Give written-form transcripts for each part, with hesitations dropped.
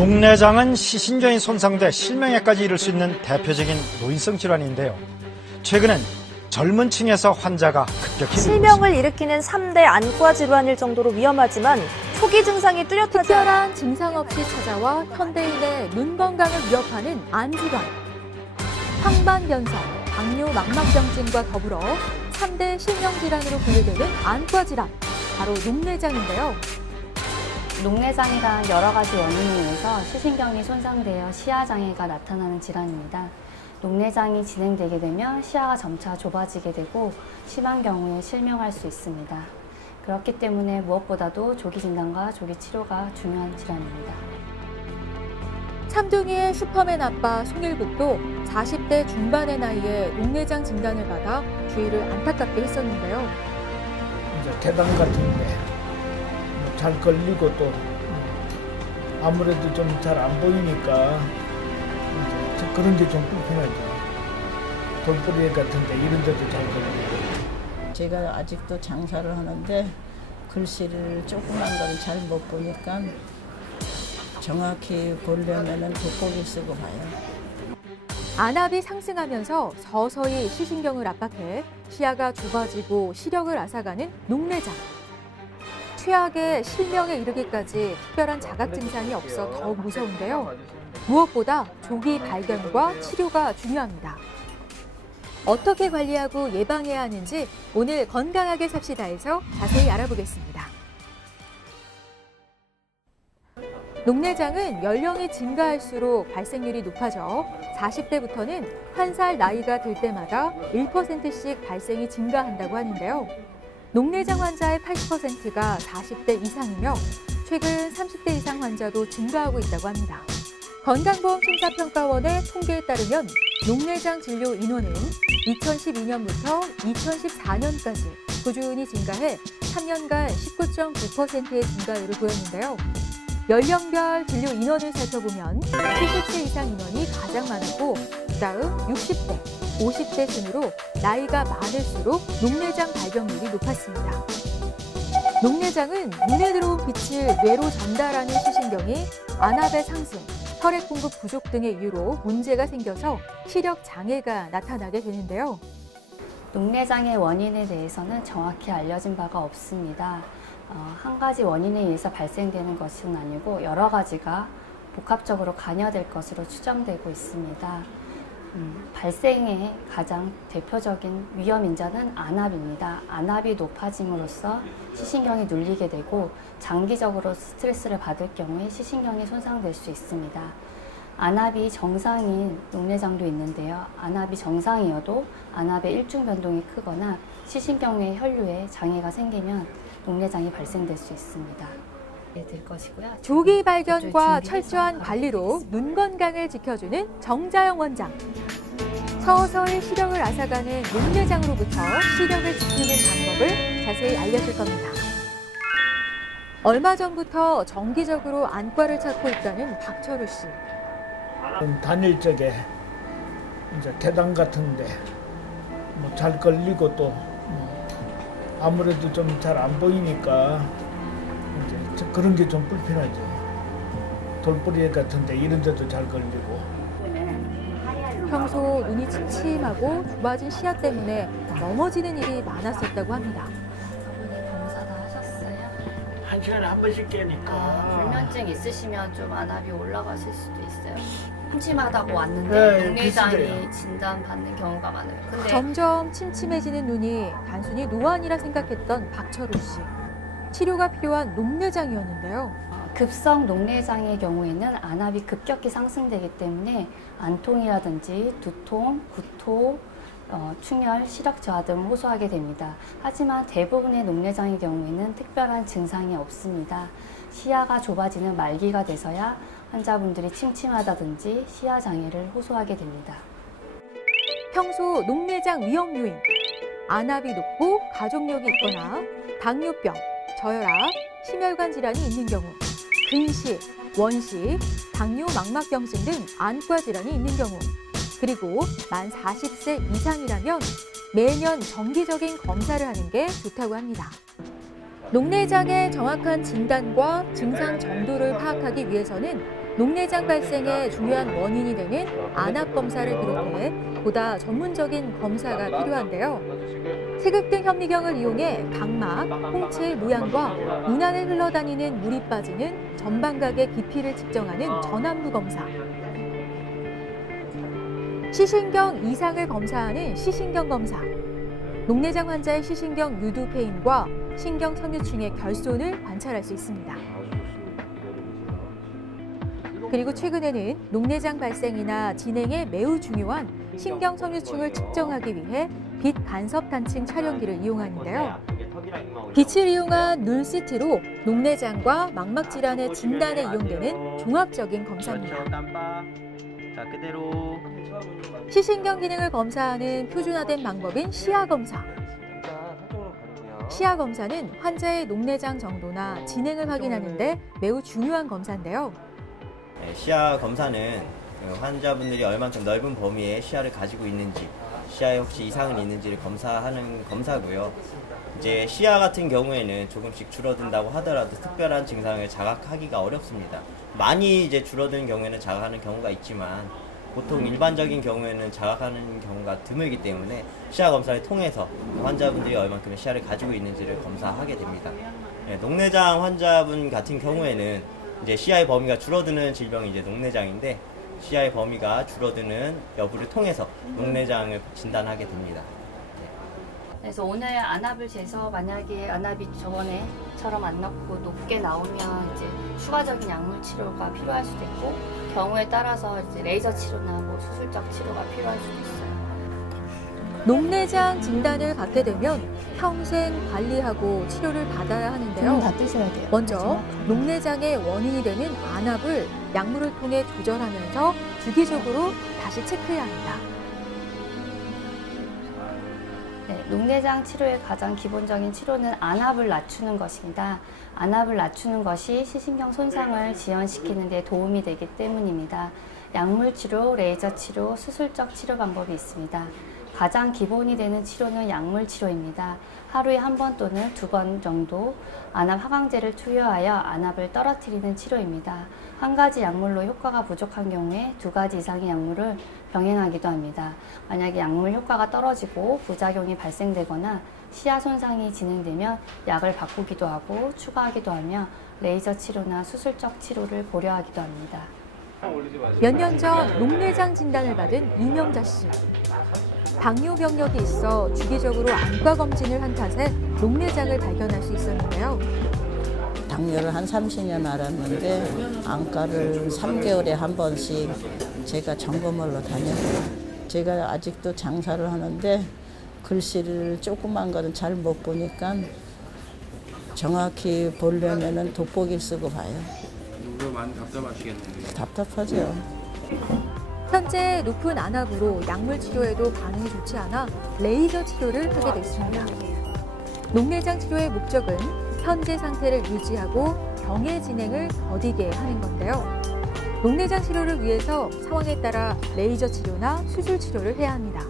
녹내장은 시신경이 손상돼 실명에까지 이를 수 있는 대표적인 노인성 질환인데요. 최근엔 젊은 층에서 환자가 급격히 실명을 일으키는 3대 안과 질환일 정도로 위험하지만 초기 증상이 뚜렷하지 특별한 증상 없이 찾아와 현대인의 눈 건강을 위협하는 안 질환. 황반변성, 당뇨 망막병증과 더불어 3대 실명 질환으로 분류되는 안과 질환, 바로 녹내장인데요. 녹내장이란 여러 가지 원인에 의해서 시신경이 손상되어 시야장애가 나타나는 질환입니다. 녹내장이 진행되게 되면 시야가 점차 좁아지게 되고 심한 경우에 실명할 수 있습니다. 그렇기 때문에 무엇보다도 조기 진단과 조기 치료가 중요한 질환입니다. 참둥이의 슈퍼맨 아빠 송일국도 40대 중반의 나이에 녹내장 진단을 받아 주위를 안타깝게 했었는데요. 이제 계단 같은데 잘 걸리고 또 아무래도 좀 잘 안 보이니까 이제 그런 게 좀 불편하죠. 돌부리 같은데 이런 데도 잘 걸리고. 제가 아직도 장사를 하는데 글씨를 조그만 걸 잘 못 보니까 정확히 보려면은 돋보기 쓰고 봐요. 안압이 상승하면서 서서히 시신경을 압박해 시야가 좁아지고 시력을 앗아가는 녹내장. 최악의 실명에 이르기까지 특별한 자각 증상이 없어 더욱 무서운데요. 무엇보다 조기 발견과 치료가 중요합니다. 어떻게 관리하고 예방해야 하는지 오늘 건강하게 삽시다에서 자세히 알아보겠습니다. 녹내장은 연령이 증가할수록 발생률이 높아져 40대부터는 1살 나이가 들 때마다 1%씩 발생이 증가한다고 하는데요. 녹내장 환자의 80%가 40대 이상이며 최근 30대 이상 환자도 증가하고 있다고 합니다. 건강보험심사평가원의 통계에 따르면 녹내장 진료 인원은 2012년부터 2014년까지 꾸준히 증가해 3년간 19.9%의 증가율을 보였는데요. 연령별 진료 인원을 살펴보면 70세 이상 인원이 가장 많았고 그다음 60대, 50대 순으로 나이가 많을수록 녹내장 발병률이 높았습니다. 녹내장은 눈에 들어온 빛을 뇌로 전달하는 시신경이 안압의 상승, 혈액 공급 부족 등의 이유로 문제가 생겨서 시력 장애가 나타나게 되는데요. 녹내장의 원인에 대해서는 정확히 알려진 바가 없습니다. 한 가지 원인에 의해서 발생되는 것은 아니고 여러 가지가 복합적으로 관여될 것으로 추정되고 있습니다. 발생의 가장 대표적인 위험 인자는 안압입니다. 안압이 높아짐으로써 시신경이 눌리게 되고 장기적으로 스트레스를 받을 경우에 시신경이 손상될 수 있습니다. 안압이 정상인 녹내장도 있는데요. 안압이 정상이어도 안압의 일중 변동이 크거나 시신경의 혈류에 장애가 생기면 녹내장이 발생될 수 있습니다. 될 것이고요. 조기 발견과 철저한 관리로 눈 건강을 지켜주는 정자영 원장. 서서히 시력을 앗아가는 녹내장으로부터 시력을 지키는 방법을 자세히 알려줄 겁니다. 얼마 전부터 정기적으로 안과를 찾고 있다는 박철우 씨. 다닐 적에 이제 계단 같은데 잘 걸리고 또 아무래도 좀 잘 안 보이니까 이제 그런 게 좀 불편하죠. 돌부리 같은데 이런 데도 잘 걸리고. 평소 눈이 침침하고 좁아진 시야 때문에 넘어지는 일이 많았었다고 합니다. 저번에 검사도 하셨어요? 1시간에 한 번씩 깨니까. 불면증 있으시면 좀 안압이 올라가실 수도 있어요. 침침하다고 왔는데 네, 녹내장이 비슷해요. 진단받는 경우가 많아요. 근데 점점 침침해지는 눈이 단순히 노안이라 생각했던 박철우 씨. 치료가 필요한 녹내장이었는데요. 급성 녹내장의 경우에는 안압이 급격히 상승되기 때문에 안통이라든지 두통, 구토, 충혈, 시력 저하 등을 호소하게 됩니다. 하지만 대부분의 녹내장의 경우에는 특별한 증상이 없습니다. 시야가 좁아지는 말기가 돼서야 환자분들이 침침하다든지 시야 장애를 호소하게 됩니다. 평소 녹내장 위험 요인, 안압이 높고 가족력이 있거나 당뇨병, 저혈압, 심혈관 질환이 있는 경우, 근식, 원식, 당뇨 망막병증 등 안과 질환이 있는 경우, 그리고 만 40세 이상이라면 매년 정기적인 검사를 하는 게 좋다고 합니다. 녹내장의 정확한 진단과 증상 정도를 파악하기 위해서는 녹내장 발생의 중요한 원인이 되는 안압 검사를 비롯해 보다 전문적인 검사가 필요한데요. 세극등 현미경을 이용해 각막, 홍채의 모양과 눈 안에 흘러다니는 물이 빠지는 전방각의 깊이를 측정하는 전압부 검사. 시신경 이상을 검사하는 시신경 검사. 녹내장 환자의 시신경 유두페인과 신경 섬유층의 결손을 관찰할 수 있습니다. 그리고 최근에는 녹내장 발생이나 진행에 매우 중요한 신경 섬유층을 측정하기 위해 빛 간섭 단층 촬영기를 이용하는데요. 빛을 이용한 눈 CT로 녹내장과 망막 질환의 진단에 이용되는 종합적인 검사입니다. 자, 그대로. 시신경 기능을 검사하는 표준화된 방법인 시야 검사. 시야 검사는 환자의 녹내장 정도나 진행을 확인하는데 매우 중요한 검사인데요. 시야 검사는 환자분들이 얼만큼 넓은 범위의 시야를 가지고 있는지, 시야에 혹시 이상은 있는지를 검사하는 검사고요. 이제 시야 같은 경우에는 조금씩 줄어든다고 하더라도 특별한 증상을 자각하기가 어렵습니다. 많이 이제 줄어드는 경우에는 자각하는 경우가 있지만 보통 일반적인 경우에는 자각하는 경우가 드물기 때문에 시야 검사를 통해서 환자분들이 얼만큼의 시야를 가지고 있는지를 검사하게 됩니다. 녹내장 환자분 같은 경우에는 이제 시야의 범위가 줄어드는 질병이 이제 녹내장인데 시야의 범위가 줄어드는 여부를 통해서 녹내장을 진단하게 됩니다. 그래서 오늘 안압을 재서 만약에 안압이 저번에처럼 안 낮고 높게 나오면 이제 추가적인 약물 치료가 필요할 수도 있고 경우에 따라서 이제 레이저 치료나 뭐 수술적 치료가 필요할 수도 있어요. 녹내장 진단을 받게 되면 평생 관리하고 치료를 받아야 하는데요. 다 뜨셔야 돼요. 먼저 녹내장의 원인이 되는 안압을 약물을 통해 조절하면서 주기적으로 다시 체크해야 합니다. 네, 녹내장 치료의 가장 기본적인 치료는 안압을 낮추는 것입니다. 안압을 낮추는 것이 시신경 손상을 지연시키는 데 도움이 되기 때문입니다. 약물 치료, 레이저 치료, 수술적 치료 방법이 있습니다. 가장 기본이 되는 치료는 약물 치료입니다. 하루에 한 번 또는 2번 정도 안압 하강제를 투여하여 안압을 떨어뜨리는 치료입니다. 한 가지 약물로 효과가 부족한 경우에 2가지 이상의 약물을 병행하기도 합니다. 만약에 약물 효과가 떨어지고 부작용이 발생되거나 시야 손상이 진행되면 약을 바꾸기도 하고 추가하기도 하며 레이저 치료나 수술적 치료를 고려하기도 합니다. 몇 년 전 녹내장 진단을 받은 이명자 씨. 당뇨 병력이 있어 주기적으로 안과 검진을 한 탓에 녹내장을 발견할 수 있었는데요. 당뇨를 한 30년 알았는데 안과를 3개월에 한 번씩 제가 점검하러 다녔어요. 제가 아직도 장사를 하는데 글씨를 조그만 거는 잘 못 보니까 정확히 보려면은 돋보기를 쓰고 봐요. 이거 많이 답답하시겠네요. 답답하죠. 현재 높은 안압으로 약물 치료에도 반응이 좋지 않아 레이저 치료를 하게 됐습니다. 녹내장 치료의 목적은 현재 상태를 유지하고 병의 진행을 더디게 하는 건데요. 녹내장 치료를 위해서 상황에 따라 레이저 치료나 수술 치료를 해야 합니다.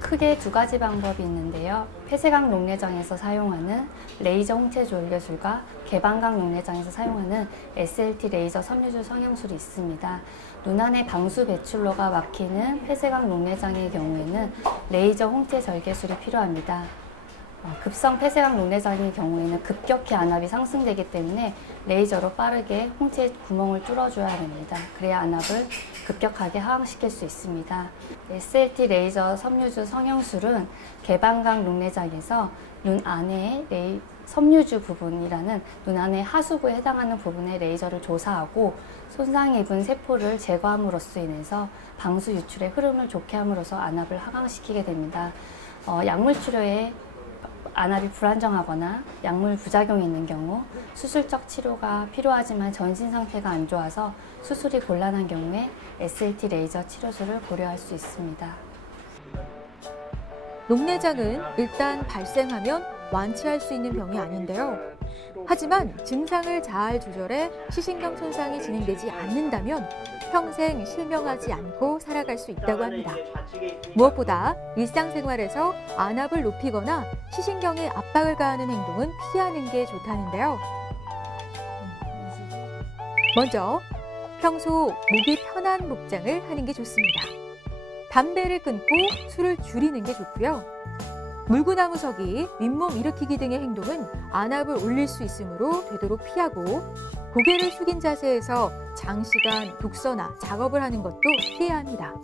크게 2가지 방법이 있는데요. 폐쇄각 녹내장에서 사용하는 레이저 홍채 조혈교술과 개방각 녹내장에서 사용하는 SLT 레이저 섬유줄 성형술이 있습니다. 눈 안에 방수 배출로가 막히는 폐쇄각 녹내장의 경우에는 레이저 홍채 절개술이 필요합니다. 급성 폐쇄각 녹내장의 경우에는 급격히 안압이 상승되기 때문에 레이저로 빠르게 홍채 구멍을 뚫어줘야 됩니다. 그래야 안압을 급격하게 하강시킬 수 있습니다. SLT 레이저 섬유주 성형술은 개방각 녹내장에서 눈 안에 섬유주 부분이라는 눈 안의 하수구에 해당하는 부분에 레이저를 조사하고 손상 입은 세포를 제거함으로써 인해서 방수 유출의 흐름을 좋게 함으로써 안압을 하강시키게 됩니다. 약물 치료에 안압이 불안정하거나 약물 부작용이 있는 경우 수술적 치료가 필요하지만 전신 상태가 안 좋아서 수술이 곤란한 경우에 SLT 레이저 치료술을 고려할 수 있습니다. 녹내장은 일단 발생하면 완치할 수 있는 병이 아닌데요. 하지만 증상을 잘 조절해 시신경 손상이 진행되지 않는다면 평생 실명하지 않고 살아갈 수 있다고 합니다. 무엇보다 일상생활에서 안압을 높이거나 시신경에 압박을 가하는 행동은 피하는 게 좋다는데요. 먼저 평소 목이 편한 복장을 하는 게 좋습니다. 담배를 끊고 술을 줄이는 게 좋고요. 물구나무 서기, 윗몸 일으키기 등의 행동은 안압을 올릴 수 있으므로 되도록 피하고 고개를 숙인 자세에서 장시간 독서나 작업을 하는 것도 피해야 합니다.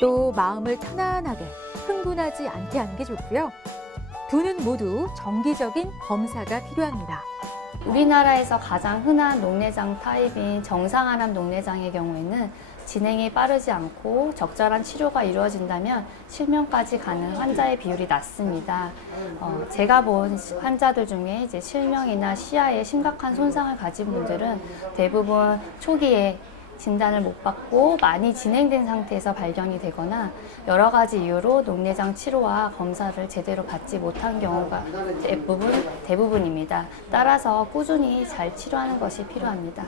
또 마음을 편안하게 흥분하지 않게 하는 게 좋고요. 두 눈 모두 정기적인 검사가 필요합니다. 우리나라에서 가장 흔한 녹내장 타입인 정상안압 녹내장의 경우에는 진행이 빠르지 않고 적절한 치료가 이루어진다면 실명까지 가는 환자의 비율이 낮습니다. 제가 본 환자들 중에 이제 실명이나 시야에 심각한 손상을 가진 분들은 대부분 초기에 진단을 못 받고 많이 진행된 상태에서 발견이 되거나 여러 가지 이유로 녹내장 치료와 검사를 제대로 받지 못한 경우가 대부분입니다. 따라서 꾸준히 잘 치료하는 것이 필요합니다.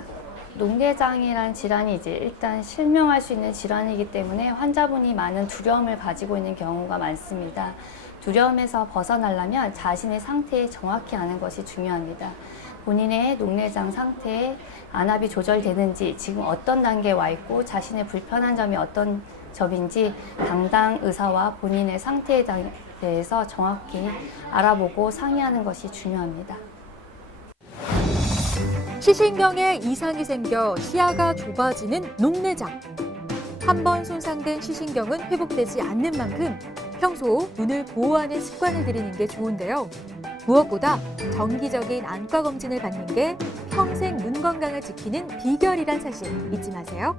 녹내장이란 질환이 이제 일단 실명할 수 있는 질환이기 때문에 환자분이 많은 두려움을 가지고 있는 경우가 많습니다. 두려움에서 벗어나려면 자신의 상태에 정확히 아는 것이 중요합니다. 본인의 녹내장 상태에 안압이 조절되는지, 지금 어떤 단계에 와 있고 자신의 불편한 점이 어떤 점인지 담당 의사와 본인의 상태에 대해서 정확히 알아보고 상의하는 것이 중요합니다. 시신경에 이상이 생겨 시야가 좁아지는 녹내장. 한 번 손상된 시신경은 회복되지 않는 만큼 평소 눈을 보호하는 습관을 들이는 게 좋은데요. 무엇보다 정기적인 안과 검진을 받는 게 평생 눈 건강을 지키는 비결이란 사실 잊지 마세요.